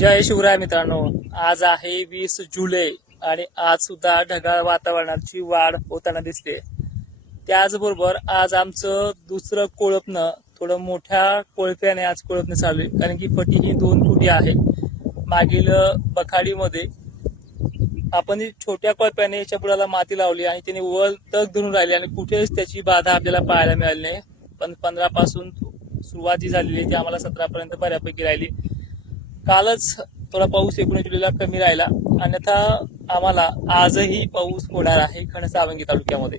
जय शिवराय मित्रांनो. आज आहे 20 जुलै आणि आज सुद्धा ढगाळ वातावरणाची वाढ होताना दिसते. त्याचबरोबर आज आमचं दुसरं कोळपणं थोडं मोठ्या कोळप्याने आज कोळपणं चालू आहे, कारण की फटी ही 2 फुटी आहे. मागील बखाडीमध्ये आपण छोट्या कोळप्याने याच्या बुडाला माती लावली आणि त्याने वर तग धरून राहिली आणि कुठेच त्याची बाधा आपल्याला पाहायला मिळाली नाही. पण 15 पासून सुरुवात झालेली ती आम्हाला 17 पर्यंत बऱ्यापैकी राहिली. कालच थोडा पाऊस 19 जुलैला कमी राहिला, अन्यथा आम्हाला आजही पाऊस होणार आहे खडसावंगी तालुक्यामध्ये.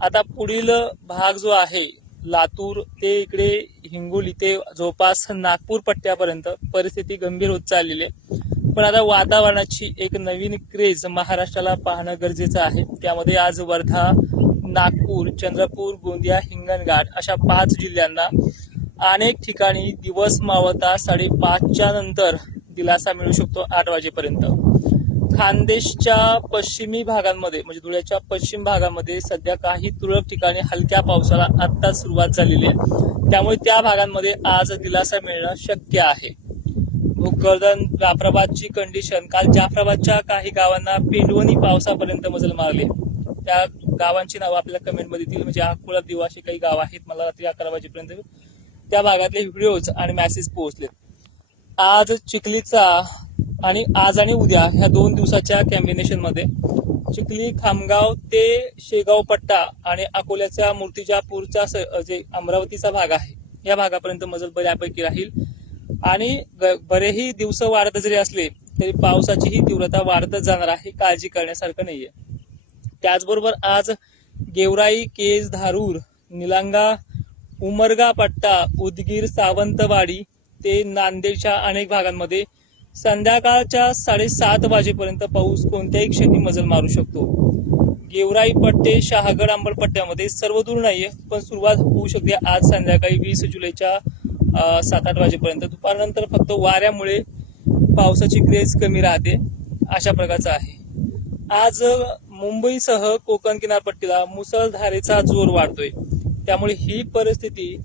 आता पुढील भाग जो आहे लातूर ते इकडे हिंगोली ते जवळपास नागपूर पट्ट्यापर्यंत परिस्थिती गंभीर होत चाललेली आहे. पण आता वातावरणाची एक नवीन क्रेज महाराष्ट्राला पाहणं गरजेचं आहे. त्यामध्ये आज वर्धा, नागपूर, चंद्रपूर, गोंदिया, हिंगणघाट अशा 5 जिल्ह्यांना अनेक ठिकाणी दिवस मावळता 5:30च्या नंतर दिलासा मिळू शकतो 8 वाजेपर्यंत. खानदेशच्या पश्चिमी भागांमध्ये म्हणजे धुळ्याच्या पश्चिम भागामध्ये सध्या काही तुरळक ठिकाणी हलक्या पावसाला आत्ताच सुरुवात झालेली आहे. त्यामुळे त्या भागांमध्ये आज दिलासा मिळणं शक्य आहे. भोकरदन, जाफराबादची कंडिशन, काल जाफराबादच्या काही गावांना पेंडवणी पावसापर्यंत मजल मारले. त्या गावांची नावं आपल्याला कमेंटमध्ये येतील. म्हणजे अकोला, दिवा अशी काही गाव आहेत. मला रात्री 11 वाजेपर्यंत त्या भागातले व्हिडिओज आणि मेसेज पोहोचले. आज चिखलीचा आणि आज आणि उद्या ह्या 2 दिवसाच्या कॉम्बिनेशन मध्ये चिखली, खामगाव ते शेगाव पट्टा आणि अकोल्याच्या मूर्तिजापूरचा जे अमरावतीचा भाग आहे या भागापर्यंत मजल बऱ्यापैकी राहील. आणि बरेही दिवस वाढत जरी असले तरी पावसाची ही तीव्रता वाढतच जाणार आहे. काळजी करण्यासारखं नाहीये. त्याचबरोबर आज गेवराई, केज, धारूर, निलंगा, उमरगा पट्टा, उदगीर, सावंतवाडी ते नांदेडच्या अनेक भागांमध्ये संध्याकाळच्या 7:30 वाजेपर्यंत पाऊस कोणत्याही क्षणी मजल मारू शकतो. गेवराई पट्टे, शहागड, अंबड पट्ट्यामध्ये सर्व दूर नाहीये, पण सुरुवात होऊ शकते आज संध्याकाळी 20 जुलैच्या 7-8 वाजेपर्यंत. दुपारनंतर फक्त वाऱ्यामुळे पावसाची क्रेज कमी राहते. अशा प्रकारचं आहे. आज मुंबईसह कोकण किनारपट्टीला मुसळधारेचा जोर वाढतोय. त्यामुळे ही परिस्थिती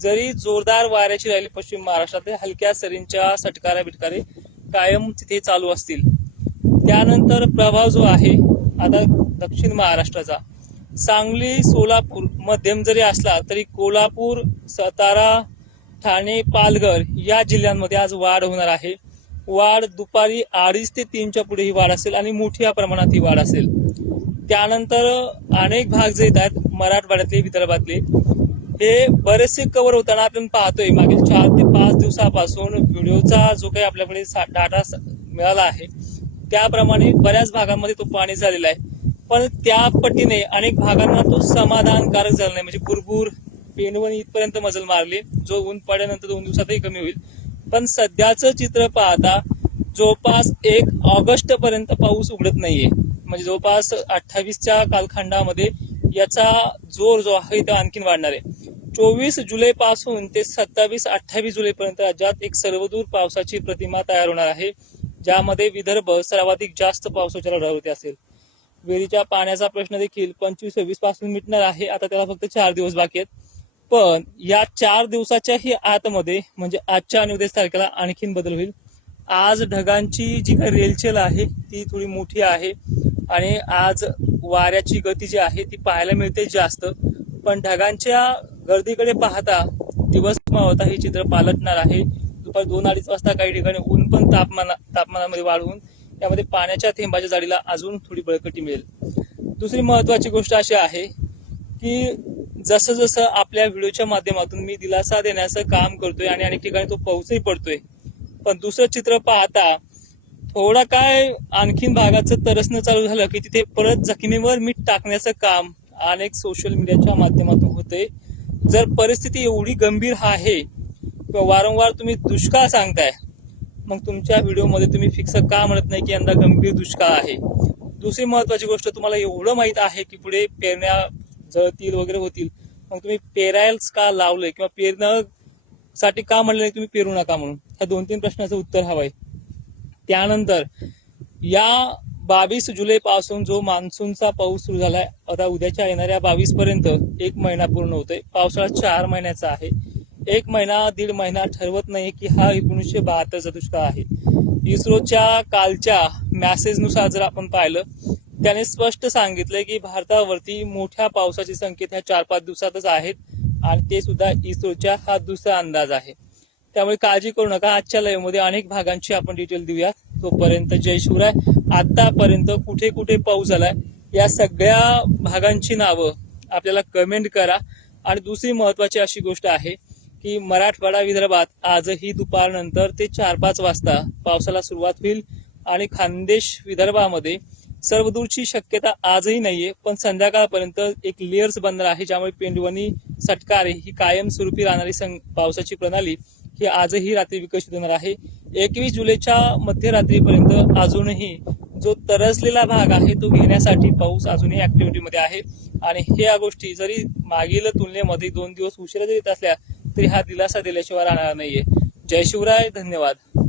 जरी जोरदार वाऱ्याची राहिली पश्चिम महाराष्ट्रात, हलक्या सरींच्या सटकारा बिटकारे कायम तिथे चालू असतील. त्यानंतर प्रभाव जो आहे आता दक्षिण महाराष्ट्राचा, सांगली, सोलापूर मध्यम जरी असला तरी कोल्हापूर, सातारा, ठाणे, पालघर या जिल्ह्यांमध्ये आज वाढ होणार आहे. वाढ दुपारी 2:30 ते 3च्या पुढे ही वाढ असेल आणि मोठ्या प्रमाणात ही वाढ असेल. त्यानंतर अनेक भाग जे येत आहेत मराठवाड्यातले, विदर्भातले, हे बरेचसे कव्हर होताना आपण पाहतोय. मागील 4 ते 5 दिवसापासून व्हिडिओचा जो काही आपल्याकडे डाटा मिळाला आहे त्याप्रमाणे बऱ्याच भागांमध्ये तो पाणी झालेला आहे. पण त्या पट्टीने अनेक भागांना तो समाधानकारक झाला नाही. म्हणजे बुरबुर, पेंडवणी इथपर्यंत मजल मारली, जो ऊन पडल्यानंतर 2 दिवसातही कमी होईल. पण सध्याचं चित्र पाहता जवळपास 1 ऑगस्ट पर्यंत पाऊस उघडत नाहीये. म्हणजे जवळपास 28च्या कालखंडामध्ये याचा जोर जो आहे तो आणखीन वाढणार आहे. 24 जुलै पासून ते 27-28 जुलैपर्यंत राज्यात एक सर्वदूर पावसाची प्रतिमा तयार होणार आहे, ज्यामध्ये विदर्भ सर्वाधिक जास्त पावसाच्या लढावरती असेल. विहिरीच्या पाण्याचा प्रश्न देखील 25-26 पासून मिटणार आहे. आता त्याला फक्त 4 दिवस बाकी आहेत. पण या 4 दिवसाच्याही आतमध्ये म्हणजे आजच्या आणि उद्या तारखेला आणखीन बदल होईल. आज ढगांची जी काही रेलचेल आहे ती थोडी मोठी आहे आणि आज वाऱ्याची गती जी आहे ती पाहायला मिळते जास्त. पण ढगांच्या गर्दीकडे पाहता दिवस मावळता हे चित्र पालटणार आहे. दुपारी 2-2:30 वाजता काही ठिकाणी ऊन पण तापमानामध्ये वाढ होऊन यामध्ये पाण्याच्या थेंबाच्या जाडीला अजून थोडी बळकटी मिळेल. दुसरी महत्वाची गोष्ट अशी आहे की जसं जसं आपल्या व्हिडिओच्या माध्यमातून मी दिलासा देण्याचं काम करतोय आणि अनेक ठिकाणी तो पाऊसही पडतोय, पण दुसरं चित्र पाहता थोडा काय आणखीन भागाचं तरसणं चालू झालं की तिथे परत जखमीवर मीठ टाकण्याचं काम अनेक सोशल मीडियाच्या माध्यमातून होते. जर परिस्थिती एवढी गंभीर आहे किंवा वारंवार तुम्ही दुष्काळ सांगताय, मग तुमच्या व्हिडिओमध्ये तुम्ही फिक्स का म्हणत नाही की यंदा गंभीर दुष्काळ आहे? दुसरी महत्वाची गोष्ट, तुम्हाला एवढं माहित आहे की पुढे पेरण्या जळतील वगैरे होतील, मग तुम्ही पेरायला का लावलंय किंवा पेरण्यासाठी का म्हणलं नाही तुम्ही पेरू नका म्हणून? ह्या 2-3 प्रश्नाचं उत्तर हवंय. त्यानंतर या 22 जुलै पासून जो मान्सूनचा पाऊस सुरू झालाय, आता उद्याच्या येणाऱ्या 22 पर्यंत 1 महिना पूर्ण होतोय. पावसाळा 4 महिन्याचा आहे. 1 महिना 1.5 महिना ठरवत नाही की हा 1972चा दुष्काळ आहे. इस्रोच्या कालच्या मेसेजनुसार जर आपण पाहिलं, त्याने स्पष्ट सांगितलंय की भारतावरती मोठ्या पावसाची संकेत ह्या 4-5 दिवसातच आहेत आणि ते सुद्धा इस्रोच्या हा दुसरा अंदाज आहे. त्यामुळे काळजी करू नका. आजच्या लाईव्ह मध्ये अनेक भागांची आपण डिटेल देऊया. तोपर्यंत जय शिवराय. आतापर्यंत कुठे कुठे पाऊस झालाय या सगळ्या भागांची नावं आपल्याला कमेंट करा. आणि दुसरी महत्वाची अशी गोष्ट आहे की मराठवाडा विदर्भात आजही दुपारनंतर ते 4-5 वाजता पावसाला सुरुवात होईल आणि खानदेश विदर्भामध्ये सर्वदूरची शक्यता आजही नाहीये, पण संध्याकाळपर्यंत एक लेअर्स बनणार आहे, ज्यामुळे पेंडवणी सटकारे ही कायमस्वरूपी राहणारी पावसाची प्रणाली ही आजही रात्री विकसित होणार आहे. 21 जुलैच्या मध्यरात्रीपर्यंत अजूनही जो तरसलेला भाग आहे तो घेण्यासाठी पाऊस अजूनही ऍक्टिव्हिटीमध्ये आहे. आणि ह्या गोष्टी जरी मागील तुलनेमध्ये 2 दिवस उशिरा येत असल्या तरी हा दिलासा दिल्याशिवाय राहणार नाहीये. जय शिवराय. धन्यवाद.